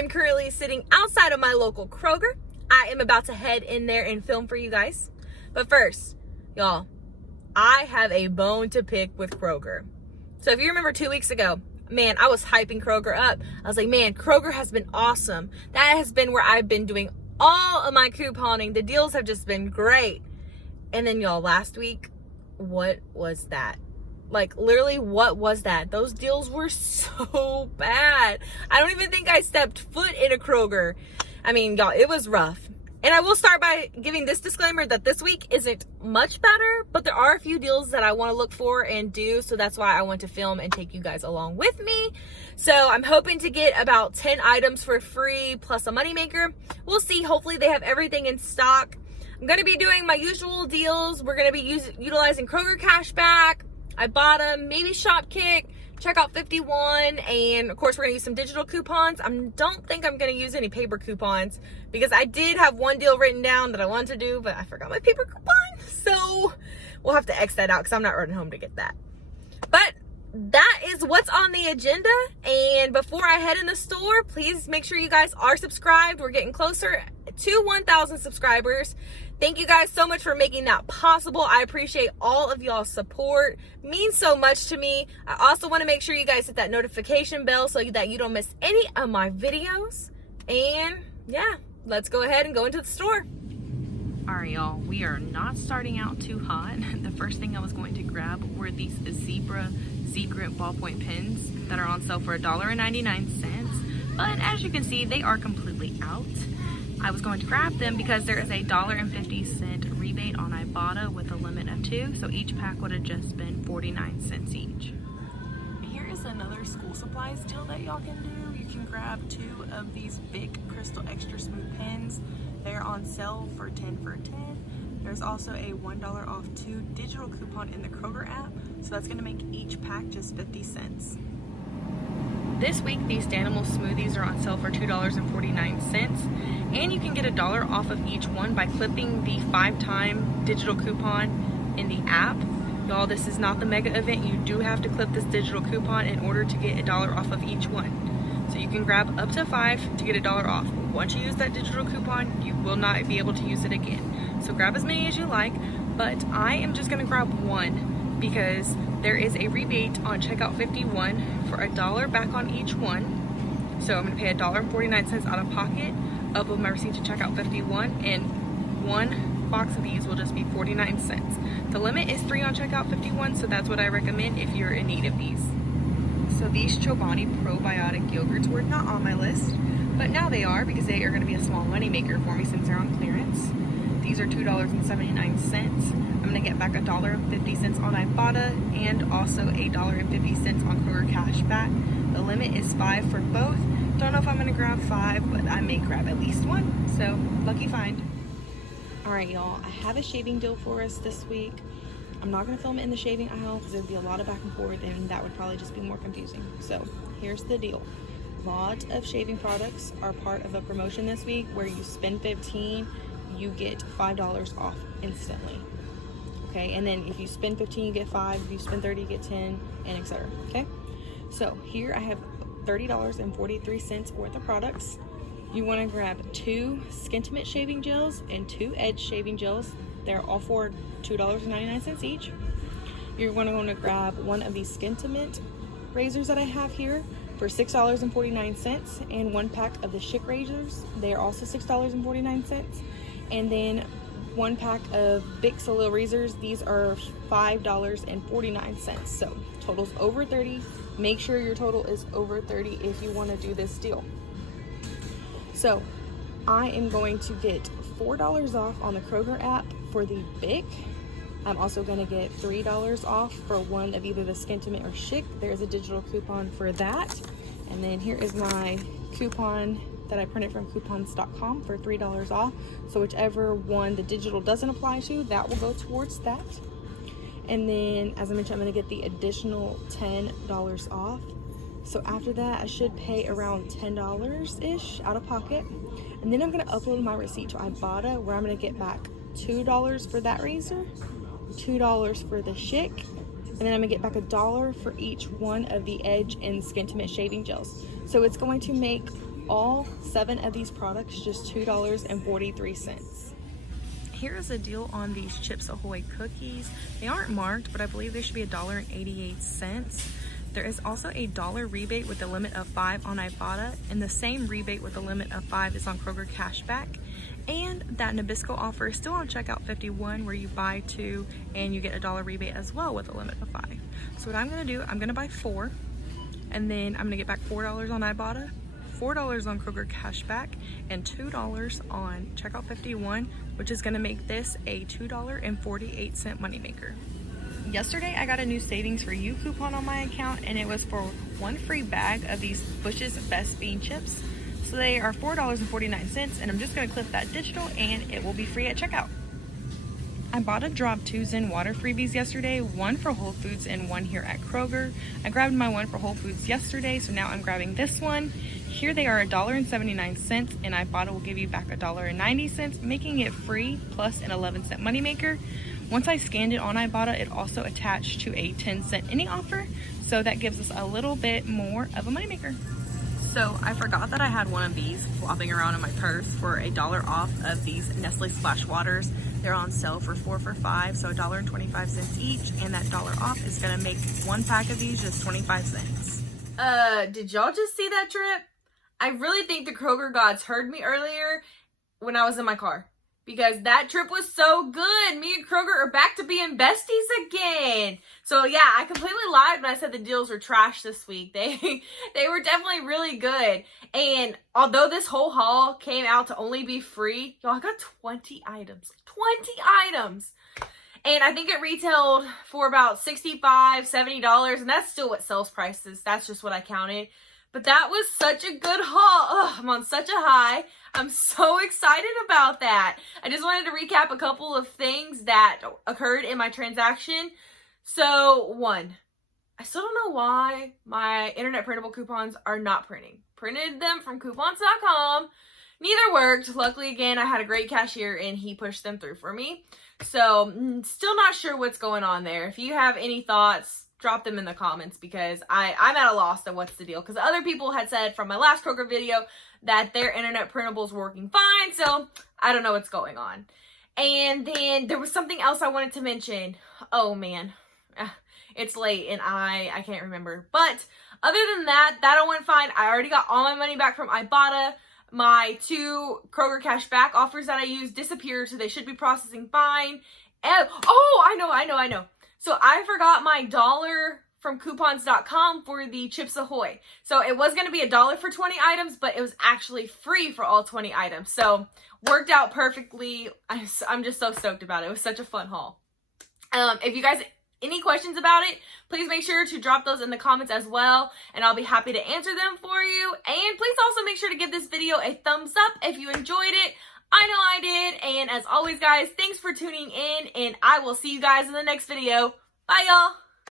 I'm currently sitting outside of my local Kroger. I am about to head in there and film for you guys. But first, y'all, I have a bone to pick with Kroger. So if you remember 2 weeks ago, man, I was hyping Kroger up. I was like, man, Kroger has been awesome. That has been where I've been doing all of my couponing. The deals have just been great. And then y'all, last week, what was that? Like, literally, what was that? Those deals were so bad. I don't even think I stepped foot in a Kroger. I mean, y'all, it was rough. And I will start by giving this disclaimer that this week isn't much better, but there are a few deals that I want to look for and do. So that's why I want to film and take you guys along with me. So I'm hoping to get about 10 items for free plus a moneymaker. We'll see. Hopefully they have everything in stock. I'm going to be doing my usual deals. We're going to be utilizing Kroger cashback, Rebate, maybe Shopkick, Checkout 51, and of course we're going to use some digital coupons. I don't think I'm going to use any paper coupons because I did have one deal written down that I wanted to do, but I forgot my paper coupon. So we'll have to X that out because I'm not running home to get that. But that is what's on the agenda. And before I head in the store, please make sure you guys are subscribed. We're getting closer to 1,000 subscribers. Thank you guys so much for making that possible. I appreciate all of y'all's support. It means so much to me. I also want to make sure you guys hit that notification bell so that you don't miss any of my videos. And yeah, let's go ahead and go into the store. All right, y'all, we are not starting out too hot. The first thing I was going to grab were these Zebra Z-Grip ballpoint pens that are on sale for $1.99. But as you can see, they are completely out. I was going to grab them because there is a $1.50 rebate on Rebate with a limit of 2, so each pack would have just been 49 cents each. Here is another school supplies deal that y'all can do. You can grab 2 of these big Crystal Extra Smooth pens. They're on sale for 10 for 10. There's also a $1 off 2 digital coupon in the Kroger app, so that's going to make each pack just 50 cents. This week, these Danimal smoothies are on sale for $2.49, and you can get $1 off of each one by clipping the 5-time digital coupon in the app. Y'all, this is not the mega event. You do have to clip this digital coupon in order to get $1 off of each one. So you can grab up to 5 to get $1 off. Once you use that digital coupon, you will not be able to use it again. So grab as many as you like, but I am just gonna grab one because there is a rebate on Checkout 51 for $1 back on each one. So I'm gonna pay $1.49 out of pocket, upload my receipt to Checkout 51, and one box of these will just be 49 cents. The limit is 3 on Checkout 51, so that's what I recommend if you're in need of these. So these Chobani probiotic yogurts were not on my list, but now they are because they are gonna be a small money maker for me since they're on clearance. These are $2.79. I'm gonna get back $1.50 on Rebate and also $1.50 on Kroger cashback. The limit is 5 for both. Don't know if I'm gonna grab 5, but I may grab at least 1. So lucky find. All right, y'all. I have a shaving deal for us this week. I'm not gonna film it in the shaving aisle because there'd be a lot of back and forth, and that would probably just be more confusing. So here's the deal. A lot of shaving products are part of a promotion this week where you spend $15, you get $5 off instantly. Okay, and then if you spend 15, you get 5. If you spend 30, you get 10, and etc. Okay, so here I have $30.43 worth of products. You want to grab 2 Skintimate shaving gels and 2 Edge shaving gels. They're all for $2.99 each. You're going to want to grab one of these Skintimate razors that I have here for $6.49, and 1 pack of the Schick razors. They are also $6.49, and then 1 pack of Bic Solil razors. These are $5.49. So total's over 30. Make sure your total is over 30 if you want to do this deal. So I am going to get $4 off on the Kroger app for the Bic. I'm also going to get $3 off for one of either the Skintimate or Schick. There's a digital coupon for that. And then here is my coupon that I printed from coupons.com for $3 off. So whichever one the digital doesn't apply to, that will go towards that. And then, as I mentioned, I'm going to get the additional $10 off. So after that, I should pay around $10-ish out of pocket. And then I'm going to upload my receipt to Rebate, where I'm going to get back $2 for that razor, $2 for the Schick, and then I'm going to get back $1 for each one of the Edge and Skintimate shaving gels. So it's going to make all 7 of these products just $2.43. Here is a deal on these Chips Ahoy cookies. They aren't marked, but I believe they should be $1.88. There is also a $1 rebate with a limit of 5 on Ibotta, and the same rebate with a limit of 5 is on Kroger Cashback. And that Nabisco offer is still on checkout 51, where you buy 2 and you get a $1 rebate as well with a limit of 5. So what I'm gonna do, I'm gonna buy 4, and then I'm gonna get back $4 on Ibotta, $4 on Kroger Cashback, and $2 on checkout 51, which is gonna make this a $2.48 moneymaker. Yesterday, I got a new Savings for You coupon on my account, and it was for 1 free bag of these Bush's Best Bean Chips. So they are $4.49, and I'm just gonna clip that digital and it will be free at checkout. I bought a drop 2 Zen water freebies yesterday, 1 for Whole Foods and 1 here at Kroger. I grabbed my 1 for Whole Foods yesterday, so now I'm grabbing this one. Here they are $1.79, and Ibotta will give you back $1.90, making it free plus an 11-cent moneymaker. Once I scanned it on Ibotta, it also attached to a 10-cent any offer, so that gives us a little bit more of a moneymaker. So I forgot that I had one of these flopping around in my purse for $1 off of these Nestle Splash Waters. They're on sale for 4 for $5, so $1.25 each, and that $1 off is gonna make 1 pack of these just 25 cents. Did y'all just see that trip? I really think the Kroger gods heard me earlier when I was in my car, because that trip was so good. Me and Kroger are back to being besties again. So yeah, I completely lied when I said the deals were trash this week. They were definitely really good. And although this whole haul came out to only be free, y'all, I got 20 items. 20 items! And I think it retailed for about $65, $70, and that's still what sales price is. That's just what I counted. But that was such a good haul. Ugh, I'm on such a high. I'm so excited about that. I just wanted to recap a couple of things that occurred in my transaction. So, 1, I still don't know why my internet printable coupons are not printing. Printed them from coupons.com. Neither worked. Luckily, again, I had a great cashier and he pushed them through for me. So, still not sure what's going on there. If you have any thoughts, drop them in the comments, because I'm at a loss of what's the deal. Because other people had said from my last Kroger video that their internet printables were working fine. So, I don't know what's going on. And then there was something else I wanted to mention. Oh, man. It's late and I can't remember. But other than that, that all went fine. I already got all my money back from Ibotta. My 2 Kroger cashback offers that I used disappeared, so they should be processing fine. And, oh, I know. So I forgot my $1 from coupons.com for the Chips Ahoy. So it was going to be $1 for 20 items, but it was actually free for all 20 items. So worked out perfectly. I'm just so stoked about it. It was such a fun haul. If you guys any questions about it, please make sure to drop those in the comments as well, and I'll be happy to answer them for you. And please also make sure to give this video a thumbs up if you enjoyed it. I know I did. And as always, guys, thanks for tuning in, and I will see you guys in the next video. Bye, y'all.